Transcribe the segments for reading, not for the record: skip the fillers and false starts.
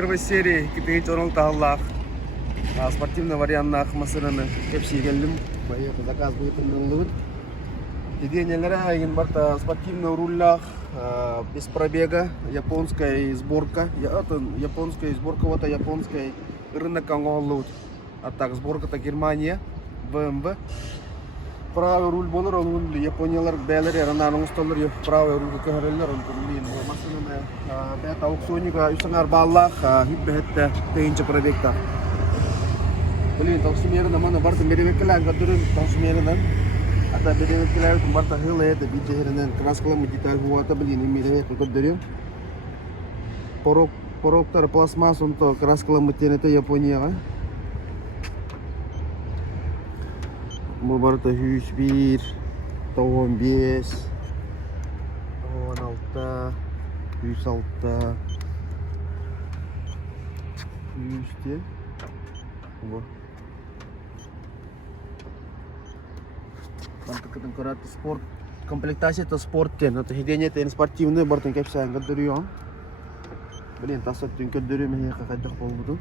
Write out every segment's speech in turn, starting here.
первой серии кипит он таллах. Спортивный вариант машины. Кепси geldim. Моя заказ будет на Единственное, один барта спортивный рулях без пробега, японская сборка. Это японская сборка, вот японская рынок анголут. А так сборка-то Германия, БМВ. Правый руль болар, он Япониялар бәлер, ранан усталар правый руль көхәрелләр, он күрлин. Машинаны бәт аукционига үсәңәр баллах, хиббәттә тейнче пробегта. Блин, таусимерна мана барта меревекелән гадырын таусимернан. Ата меревекеләр барта хилы это биҗереннән краскалымы деталь буата блин, меревек гадырын. Пороктар пластмасс он то краскалымы тенете Японияга. Bu barda 101, 95, 16, 106, 100. Bu. Там как спорт, комплектация это спорт, это хидение это спортивный, бартан кепсаң гадырыйм. Блин, тасат түн көдөрөм мен какайдак болду.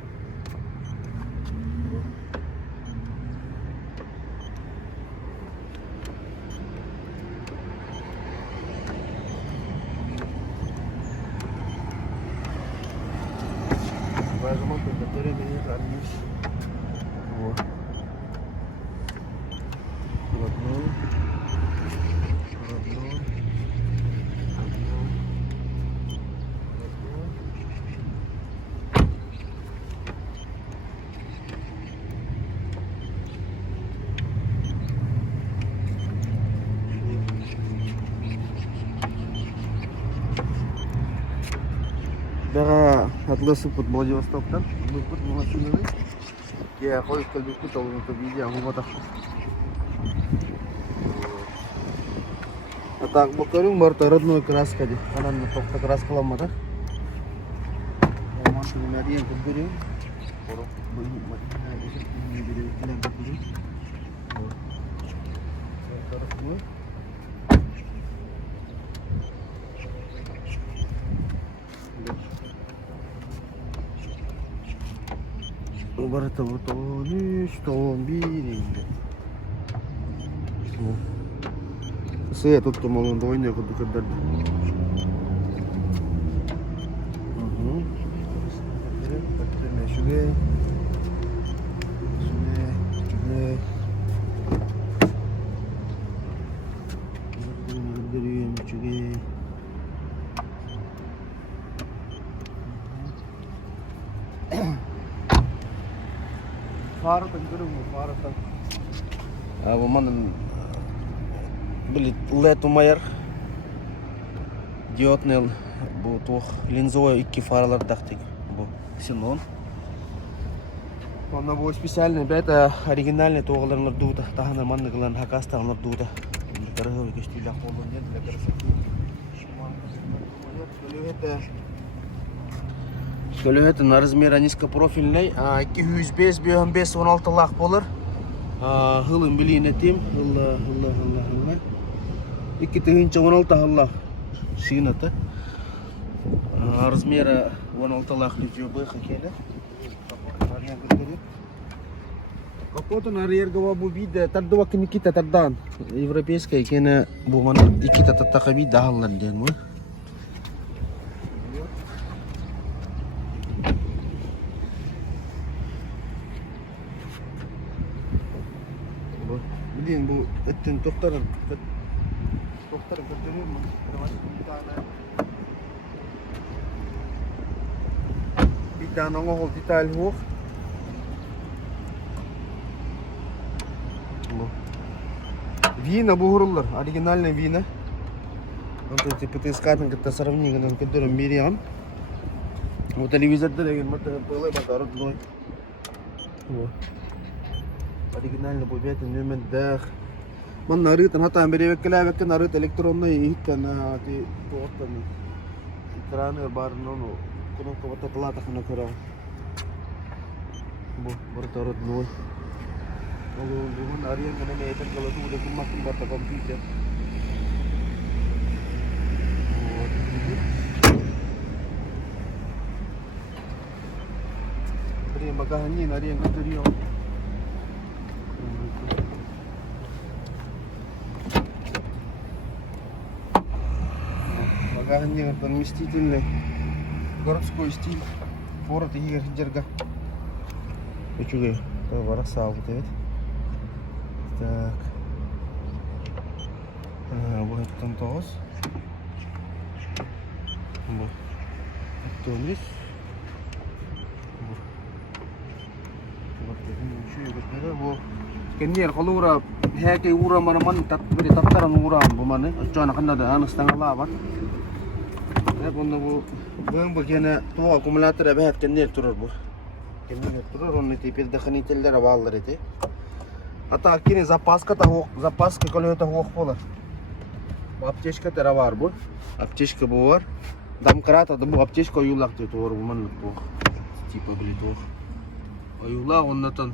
Возьму который меня замнешь. Вот. Родной. Бага атласы футбол Владивостоктан. Мы футбол машины. Я хожу в кабинку, то он это видео, вот так. А так, бокарим барта родной краска, она на токта краска ламада. Машину на рейн подберем. Порок будем не берем, не берем. Вот. Барта вот он, что он бери. Saya tuh mau nontonnya aku tuh kedar. Şuraya. Фарatan görüyor musun? Faratan. Bu manın были LED умаяр. Диодный bu тух линзовый iki фаралар дактык. Bu Xenon. Ona bu специальный, это оригинальный тоғыларыныр дуыда. Тағаныр манныгыларын хакастағыныр дуыда. Дұрығы көштейлі қолын нет для красоты. Шөлі на размері низкопрофильный. 205 15 16 лақ болыр. Хылын білейін етем. Хылы. 216 лақ шиынаты. Размері 16 лақ лүтебі хакелі. Капотын арьерге bu виде тарда вакын икита тардан. Европейская кене bu мана икита таттақа виде халлар ден мой. Bilin bu etten doktorun götürüyor mu? Bir tane oğul detay hoch. Вина бугурлар, оригинальная вина. Вот эти потисканы, как-то сравнение, которым Мириам. Вот телевизор дорогой, мы-то было родной. Оригинальный бубет, нюмен дах. Man нарыт, на там беревекелевек нарыт электронный ихтан ти тотан. Экраны барнону, кнопка вот эта плата на кора. Бо, барта родной. Bukan Arya kena meter kalau tu udah makin bata komputer. Ари багажник, ари интерьер. Багажник это вместительный. Городской стиль. Форд и Герга. Почули, товар сауты. Так. Вот там тос. Вот. Тонис. Вот это еще и вот. Кеннер колура хэкей ура мараман тат бери таптаран ура бумане. Чана канада анастан лава. Я боннабу бэм багена то аккумулятор бэхат кеннер турар бу. Кеннер турар он теперь даханителлер аваллар эти. Ата кини запаска колой это хох пола. Аптечка теравар бу. Аптечка бу. Дамкрата да бу аптечка юлак те тор буман бу. Типа блитох. Аюла он натан.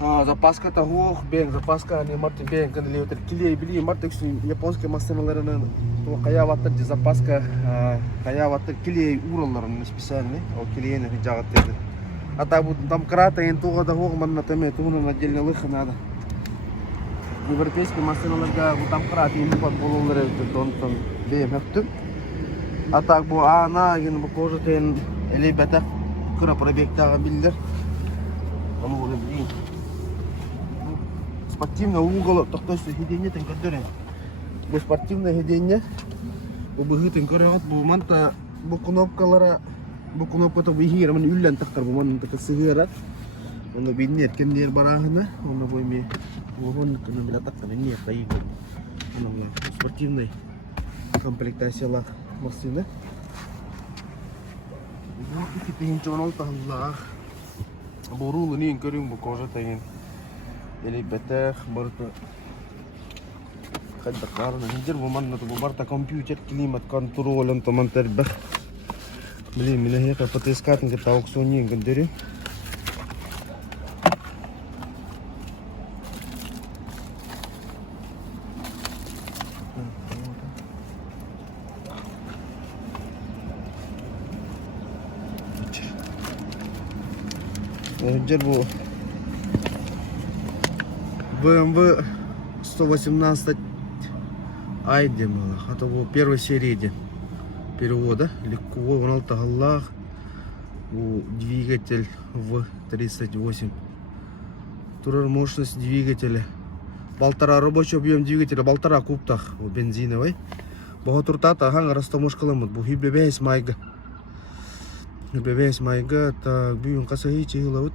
Запаска та хох бен запаска не марти бен kan леутер килей били марти японский машиналарынан то каяваттар запаска каяваттар килей уралларын специальный о килейни жагат dedi. Ата бу дамкрата ен туга да хох манна теме тугунун отдельный выход надо. Европейский машиналарга бу дамкрата ен под бололары донтон бем хактым. Ата бу ана ен бу кожатен элебата кыра пробегтага билдер. Аны болу били. Спортивный угол, такой сиденье тен кадере. Бу спортивное сиденье. Бу быгытын көрөт, бу манта бу кнопкалара, бу кнопката бихир мен үллен тактар бу манта кысыгырат. Оно биннет кендер барахына, оно бойме. Вон кына била тактан не тайы. Оно спортивный комплектациялар машина. Вот эти пинчонол тахлах. Бу рулы нин көрүң бу кожатайын. Или бетех барта خد قارنا هنجر ومرنا تبارتا كمبيوتر كليمات كنترول انت من تربخ ملي من هيك باتيسكات نك تاوكسوني نديري هنجر BMW 118 Айдем, это был первой серии перевода. Легко, он алтагаллах, двигатель В38. Турар мощность двигателя. Полтора рабочий объем двигателя, полтора кубтах бензиновый. Богатуртата, ханга растамушкаламут, бухибебейс майга. Бебейс майга, так бьюн касахи чигилаут.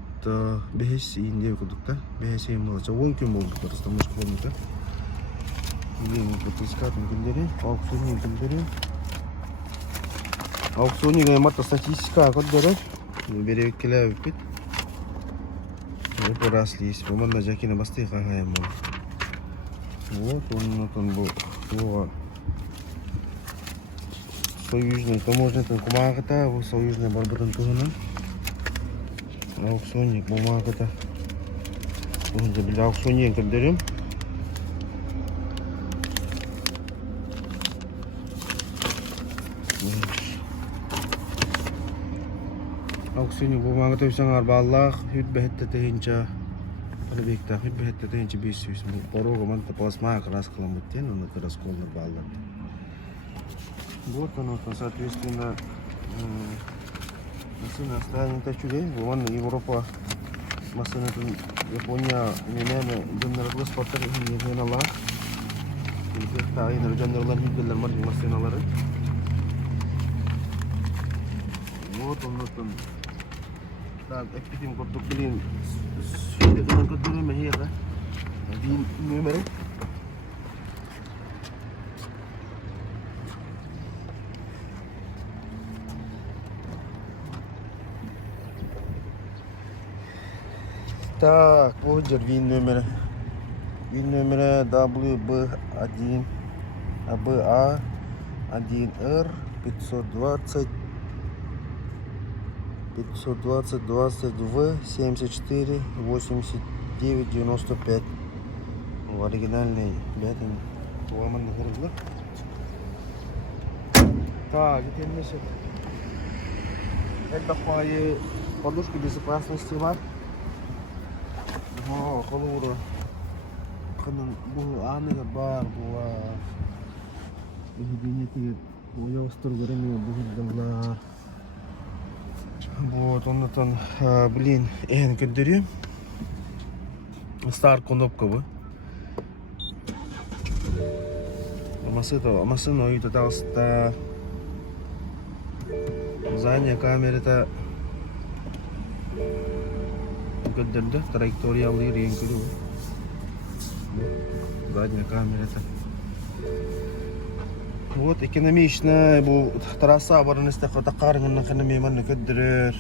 Бехес индия кудукта, бехес имал чавонки мол просто мушкаламута. Ini bertiskat mungkin jadi, auksunya gaya mata statistika kot dere, beri kila bit, ini perasli, peman najakin pasti kahaya mal. Вот он был, союзный, таможенный кумагата, союзный барбатан тугана, аукционник бумагата, он для аукционник дерем. Auksuning bumanga to isang arbalak hit behette tehincha parbekta hit behette tehincha bisus poro gaman tapos makras каламутен он это расколно балла. Вот оно, соответственно, машина станет тачуде, вон Европа, машина Япония, немена генерал спортер не нала. И так и генерал хиделер машиналары. Вот он там. Так, экипим куртук блин. Сюда он куртук мехера. Один номер. Так, вот вин номер. Вин номер WB1 BA1R 520 20В 74 89 95. Оригинальный бятин. Ломанный грызлок. Так, это месяц. Это по подушки безопасности бар. Колура. Bu anıga бар, bu dünyadaki bu yoktur göremiyor bu hızlılar. Вот, ondan en gönderiyor. Start kondopka bu. Masın oydu da aslında задняя камерада göndерді, траекториялы реңкілі. Задняя камерада. Вот, экономичная, бұл трасса барынысты қотақарыңын қанымеймін көндірер.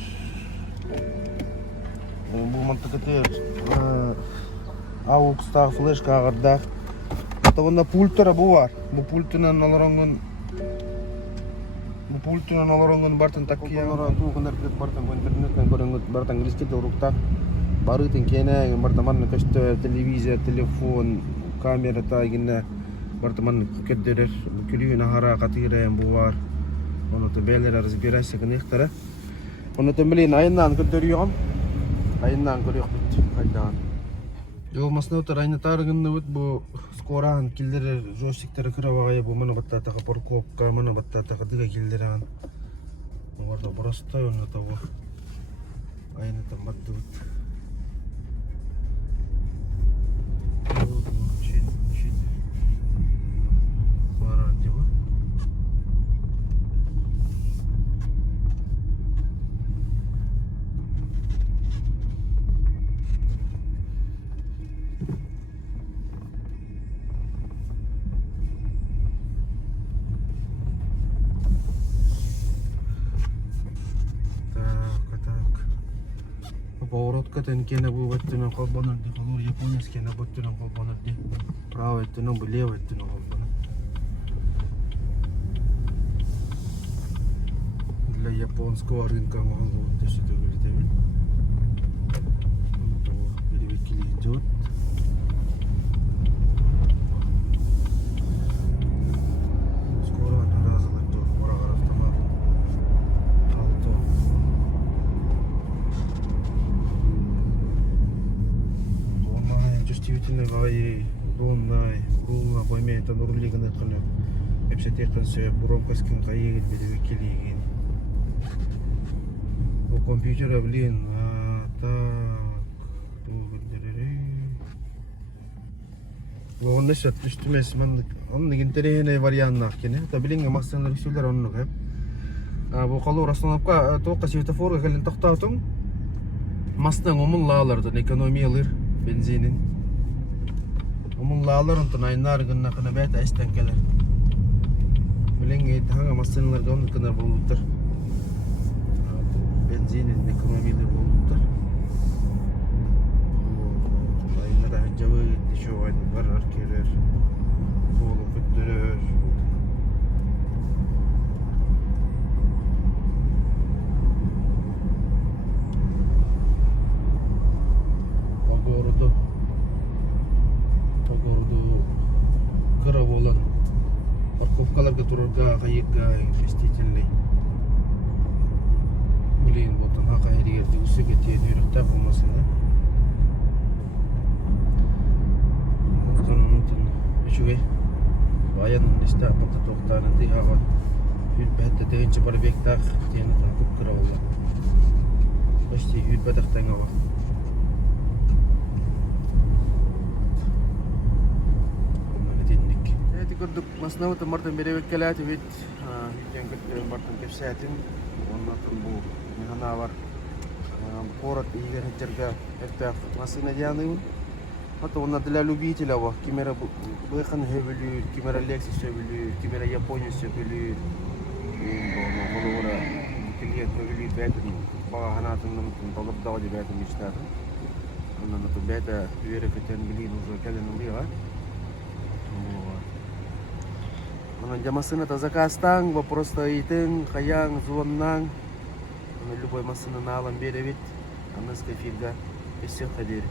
Бұл мантықытыр ауықстағы флешка ағырдақ. Онда пульттары бұл бар. Бұл пульттынан аларыңын бартын такия. Туғындар кіріп бартын интернеттен көріңгіт бартын английскеді ұрықтақ. Барытын кенәңін бартаманны көшті телевизия, телефон, камера тағынна бартаманны көддерер. Күлігін ағара қатығырайын бұл бар. Оны бәлері разбирайся кінектері. Оны білейін айыннан көддеріғым. Айыннан көрек бүт. Айдан. Жол масынауытар айнатарығынны өт бұл скоран келдері жостиктері кіріп ағайы бұл мұны баттатағы парковка, мұны баттатағы дыға келдері аған. Оларда бұрастай оны тауы айнатан бадды өт. Поворотка-тен кені бұл өттінің қолбанырды, қолыр японец кені бұттының қолбанырды. Прав өттінің бұл лев өттінің қолбаныр. Для японского рынка мағылы өтті сөті көлітемін. Перевекілі идет. Руна поймет, он рулиган это эпсетехтан все громкостькин кайгит перевекилиген. По компьютера, блин, так. Он несет üstümesi onun интернет вариантнах кене. Та билинге массанлар сүлдер онны кеп. Бу калуу остановка тоққа светофорга келин токтотуң. Мастан омуллаалардан экономиялар бензинин. Omullar untuk nainar guna kena beta estan kelar. Bilingi hanga masinlar guna kena bulutar. Benzin ekonomi le bulutar. Nainar hanjawa dishowa barar kerer. Bolu kutterer. Кыра болан парковкаларга турарга кайыкка инвестительный. Блин, вот она кайрерди усуге тенүрүктө болмасын да. Мунтун үчүгө баянын иста апта токтарын тыгага үлбәтте дегенче бар бектак тени тапып кыра болду. Почти үлбәтактан ага. Gördük masnavıta martan berevekkelati bit yengit martan kepsatin ondan bu mehana var порот иер хетерга эфтах масына янын ата онда для любителя ва камера быхан хевелю камера Lexus хевелю камера Япония хевелю болора клиент хевелю бетин бага ханатын толып дава бетин мечтаты онда то бета верифитен билин уже келен убига Она машина то заказ танк, вопрос стоит, хаян, звоннан, любой машина на алам беревит, а мы с кафирга, и все ходили.